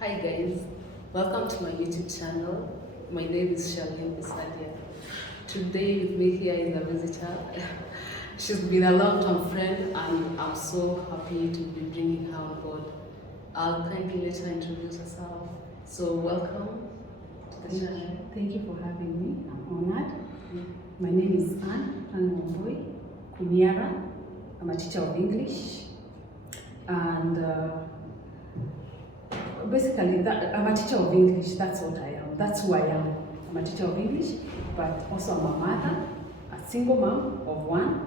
Hi guys, welcome to my YouTube channel. My name is Charlene Bisadia. Today with me here is a visitor. She's been a long-term friend and I'm so happy to be bringing her on board. I'll kindly let her introduce herself. So welcome to the channel. Thank you for having me. I'm honored. My name is Anne Wambui Kunyara. I'm a teacher of English. And basically, I'm a teacher of English. That's what I am. That's who I am. I'm a teacher of English, but also I'm a mother, a single mom of one.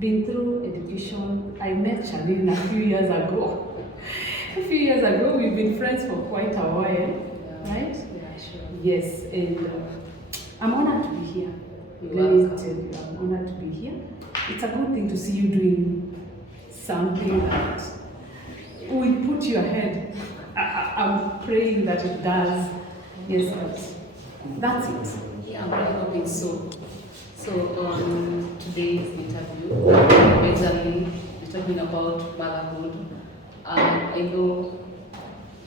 Been through education. I met Charlene a few years ago. A few years ago, we've been friends for quite a while, right? Yeah, sure. Yes, and I'm honored to be here. You're Let me welcome. tell you, I'm honored to be here. It's a good thing to see you doing something that will put you ahead. I'm praying that it does. Yes, but that's it. Yeah, I'm very hoping so. So on today's interview, majorly we're talking about motherhood. I know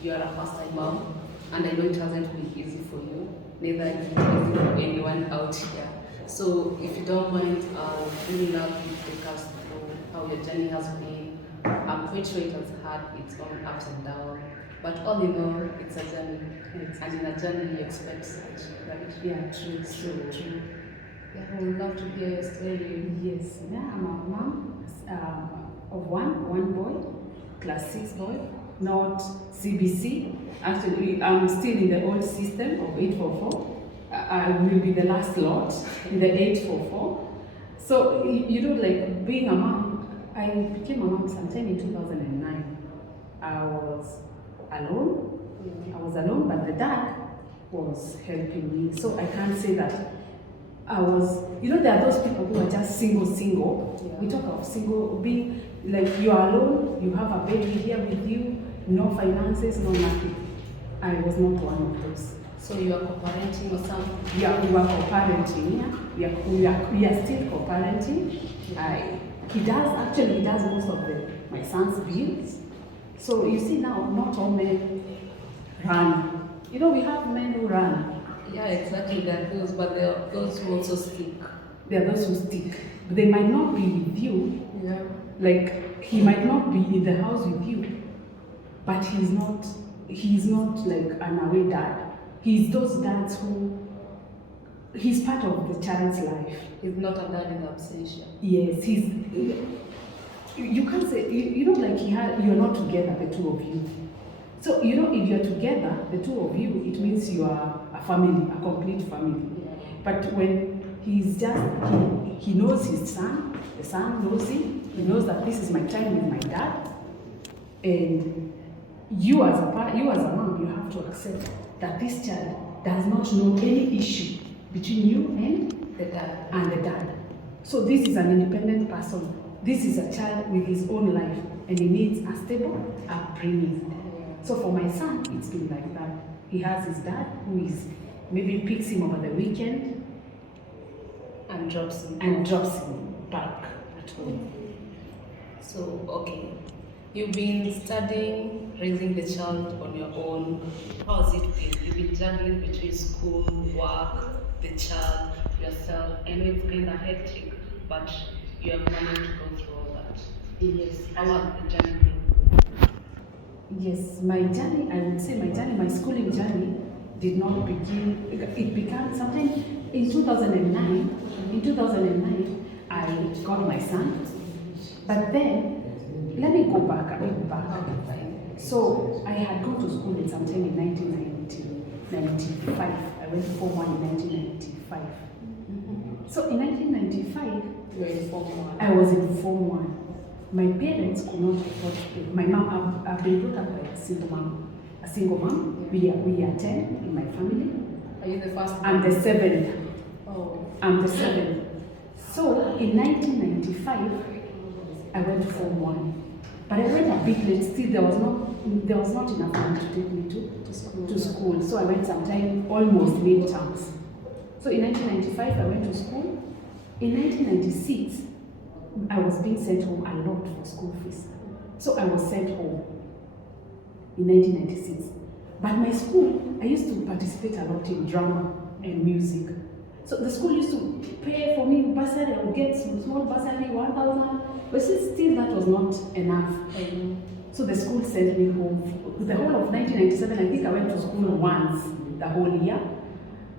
you are a first-time mom, and I know it hasn't been easy for you. Neither is it easy for anyone out here. So if you don't mind, I'd really love you to take us through how your journey has been. I'm quite sure it has had its own ups and downs, but all in all, it's a journey. And in a journey, you expect such, right? Yeah, true. Yeah, I would love to hear your story. Yes, yeah, I'm a mom of one boy, class 6 boy, not CBC. Actually, I'm still in the old system of 844. I will be the last lot in the 844. So, like being a mom, I became a mom sometime in 2009. I was alone. But the dad was helping me. So I can't say that I was, there are those people who are just single. Yeah. We talk of single, being like you are alone, you have a baby here with you, no finances, no nothing. I was not one of those. So you are co-parenting or something? Yeah, we were co-parenting, yeah. We are still co-parenting. He does most of my son's bills. So you see now, not all men run. We have men who run. Yeah, exactly. There are those, but there are those who also stick. There are those who stick. But they might not be with you. Yeah. Like, he might not be in the house with you, but he's not like an away dad. He's those dads he's part of the child's life. He's not a dad in absentia. Yes, you can't say, you're not together, the two of you. So, if you're together, the two of you, it means you are a family, a complete family. Yeah. But when he's just, he knows his son, the son knows him, he knows that this is my time with my dad. And you as a mom, you have to accept that this child does not know any issue between you and The dad. the dad. So this is an independent person. This is a child with his own life, and he needs a stable upbringing. So for my son, it's been like that. He has his dad who maybe picks him over the weekend And drops him. and drops him back at home. So, okay. You've been studying, raising the child on your own. How has it been? You've been juggling between school, work, the child, yourself. I know it's kind of hectic, but you have managed to go through all that. Yes. How has the journey been? Yes, my journey, my schooling journey did not begin, it began sometime in 2009. In 2009, I got my son. But then, let me go back a bit back. So, I had gone to school in sometime in 1995. I went to Form 1 in 1995. So, in 1995, You were in Form 1. I was in Form 1. My parents could not afford to pay. My mom, I've been brought up by a single mom. Yeah. We are 10 in my family. Are you the first? I'm the 7th. Oh. I'm the 7th. So in 1995, I went to Form 1. But I went a bit late. Still, there was not enough money to take me to school. So I went sometime almost mid-terms. So in 1995, I went to school. In 1996, I was being sent home a lot for school fees. So I was sent home in 1996. But my school, I used to participate a lot in drama and music. So the school used to pay for me bursary. I would get small bursary, 1,000. But still that was not enough. So the school sent me home. The whole of 1997, I think I went to school once the whole year.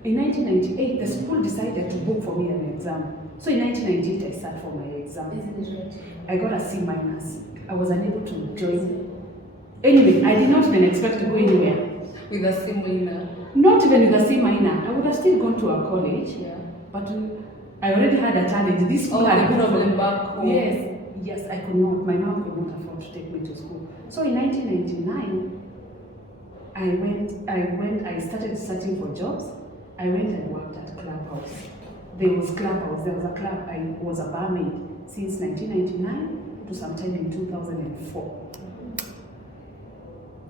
In 1998, the school decided to book for me an exam. So in 1998, I sat for my exam. I got a C minus. I was unable to join. Anyway, I did not even expect to go anywhere. With a C minor? Not even with a C minor. I would have still gone to a college. Yeah. But I already had a challenge. This school had a problem back home. Yes, I could not. My mom could not afford to take me to school. So in 1999, I started searching for jobs. I went and worked at Clubhouse. There was Clubhouse. There was a club. I was a barmaid since 1999 to sometime in 2004.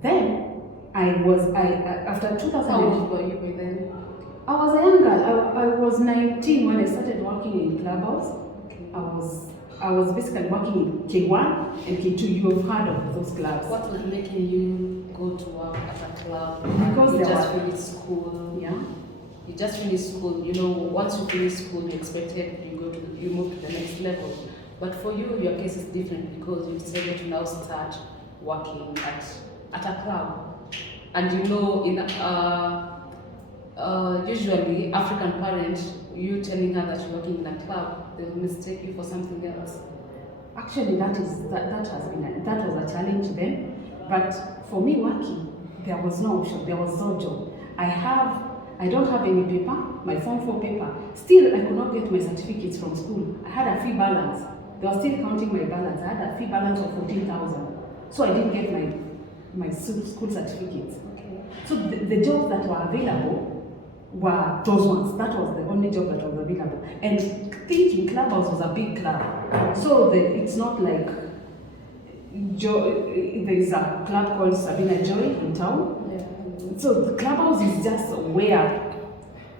Then after 2000. How old were you by then? I was a young girl. I was 19 when I started working in Clubhouse. Okay. I was basically working in K1 and K2. You have heard of those clubs. What was making you go to work at a club? Because you just finished school. Yeah. You just finished school. You know, once you finish school, you expected you move to the next level. But for you, your case is different because you decided to now start working at a club. And you know, in usually African parents, you telling her that you're working in a club, they'll mistake you for something else. Actually, that was a challenge then. But for me working, there was no option. There was no job. I don't have any paper, my Form 4 paper. Still, I could not get my certificates from school. I had a fee balance. They were still counting my balance. I had a fee balance of 14,000. So I didn't get my school certificates. Okay. So the jobs that were available were those ones. That was the only job that was available. And thinking Clubhouse was a big club. So it's not like there is a club called Sabina Joy in town. Yeah. So the Clubhouse is just where,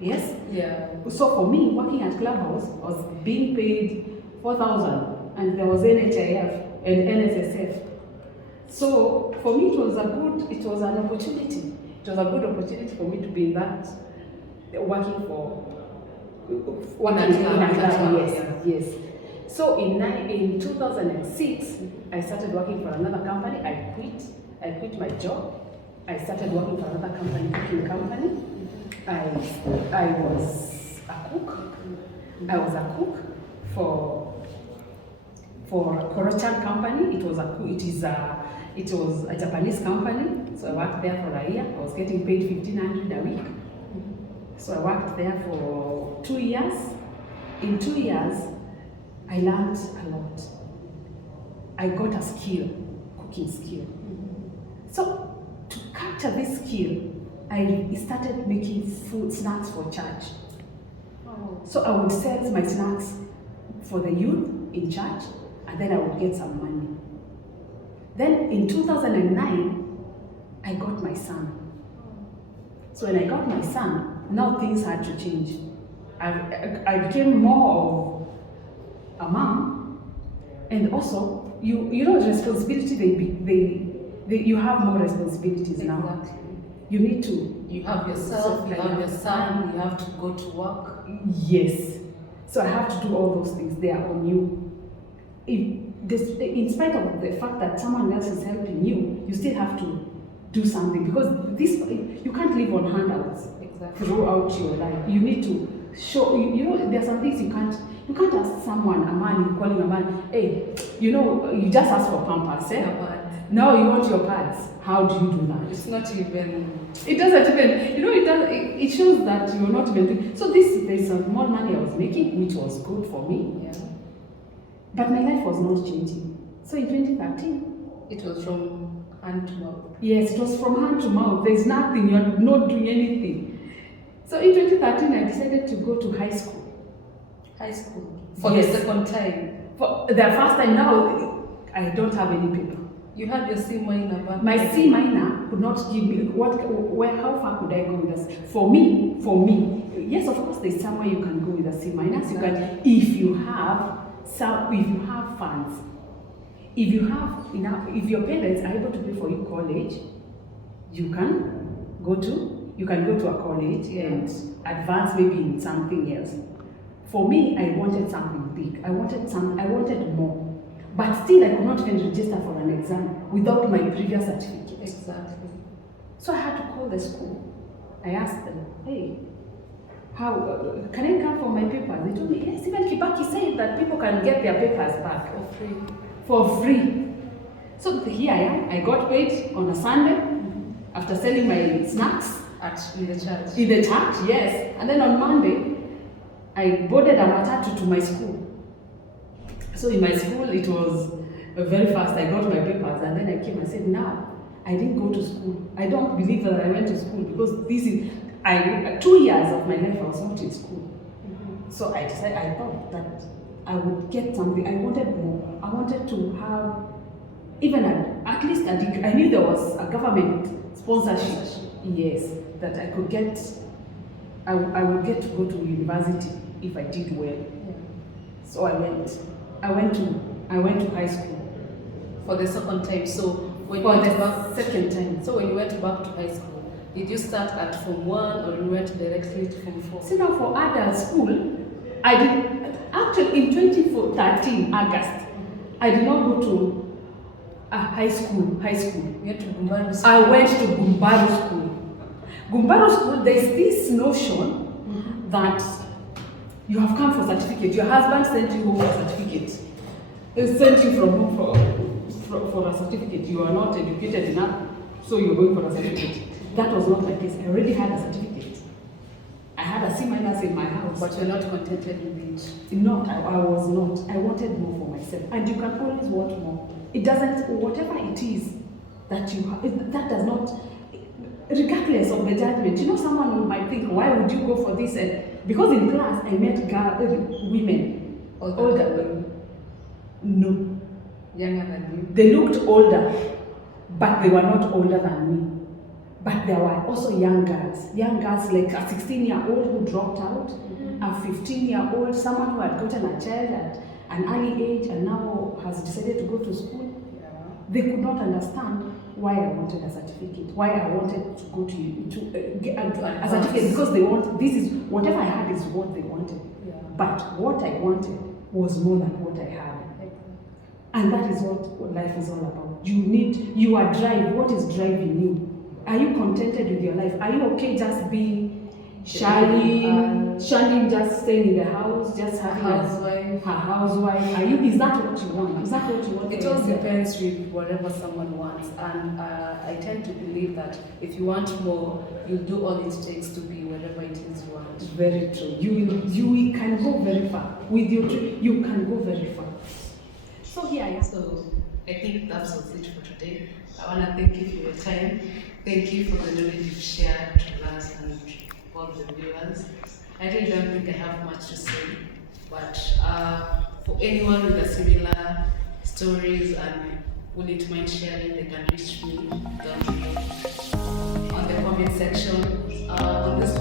yes? Yeah. So for me, working at Clubhouse, I was being paid 4,000 and there was NHIF and NSSF. So for me, it was an opportunity. It was a good opportunity for me to be in that, working in a club. Yes. So in 2006, I started working for another company. I quit my job. I started working for another company, cooking company. I was a cook. I was a cook for a Korochan company. It was a Japanese company. So I worked there for a year. I was getting paid 1,500 a week. So I worked there for 2 years. In 2 years, I learned a lot. I got a skill, cooking skill. So to capture this skill, I started making snacks for church. Oh. So I would sell my snacks for the youth in church, and then I would get some money. Then in 2009, I got my son. So when I got my son, now things had to change. I became more of a mom, and also you know responsibility. You have more responsibilities now. Exactly. You need to. You have yourself. You have your son. You have to go to work. Yes. So I have to do all those things. They are on you. In spite of the fact that someone else is helping you, you still have to do something, because you can't live on handouts. Exactly. Throughout your life. You need to show. You know, there are some things you can't ask someone, a man, calling a man, hey, you know, you just ask for pampers, eh? Now you want your pads. How do you do that? It's not even. It doesn't even. You know, it shows that you're not even doing. So there's some more money I was making, which was good for me. Yeah. But my life was not changing. So in 2013, it was from hand to mouth. Yes, it was from hand to mouth. There's nothing. You're not doing anything. So in 2013, I decided to go to high school. High school for the second time. For the first time. Now I don't have any paper. You had your C minor back. My C minor could not give me how far could I go with this? For me, yes, of course, there's somewhere you can go with a C minor. You can, if you have funds, if you have enough, if your parents are able to pay for you college, you can you can go to a college and advance maybe in something else. For me, I wanted something big. I wanted more. But still, I could not even register for an exam without my previous certificate. Exactly. So I had to call the school. I asked them, hey, how can I come for my papers? They told me, yes, even Kibaki said that people can get their papers back For free. For free. So here I am. I got paid on a Sunday after selling my snacks. In the church? In the church, yes. And then on Monday, I boarded a matatu to my school. So in my school, it was very fast. I got my papers and then I came and said, now, I didn't go to school. I don't believe that I went to school because this is, 2 years of my life I was not in school. So I decided, I thought that I would get something. I wanted more. I wanted to have even at least a degree. I knew there was a government sponsorship. Yes, that I could get. I would get to go to university if I did well. Yeah. So I went. I went to high school For the second time. So when you for went the back, second time. so when you went back to high school, did you start at Form 1 or you went directly to Form 4? See now for adult school, I did actually in 2013 August. I did not go to high school. You went to Gumbaru school. I went to Gumbaru school. Gumbaru school, there is this notion that you have come for certificate. Your husband sent you home for certificate. He sent you from home for a certificate. You are not educated enough, so you're going for a certificate. That was not my case. I already had a certificate. I had a C- in my house. But you're not contented with it? Not, I was not. I wanted more for myself. And you can always want more. It doesn't, whatever it is that you have, that does not, regardless of the judgment. You know, someone might think, why would you go for this? And because in class, I met women, older women. No. Younger than you? They looked older, but they were not older than me. But there were also young girls like a 16-year-old who dropped out, a 15-year-old, someone who had gotten a child at an early age and now has decided to go to school. Yeah. They could not understand why I wanted a certificate, why I wanted to go to get a certificate, because they want, this is, whatever I had is what they wanted. Yeah. But what I wanted was more than what I had. And that is what life is all about. You are drive. What is driving you? Are you contented with your life? Are you okay just being shunning, just staying in the house, just having a housewife? Is that what you want? Is that what you want? It all depends with whatever someone wants. And I tend to believe that if you want more, you'll do all it takes to be whatever it is you want. Very true. You can go very far. With your dream, you can go very far. So here I am. So I think that was it for today. I want to thank you for your time. Thank you for the knowledge you've shared to us and all the viewers. I really don't think I have much to say, but for anyone with a similar stories and who need mind sharing, they can reach me down below on the comment section. On this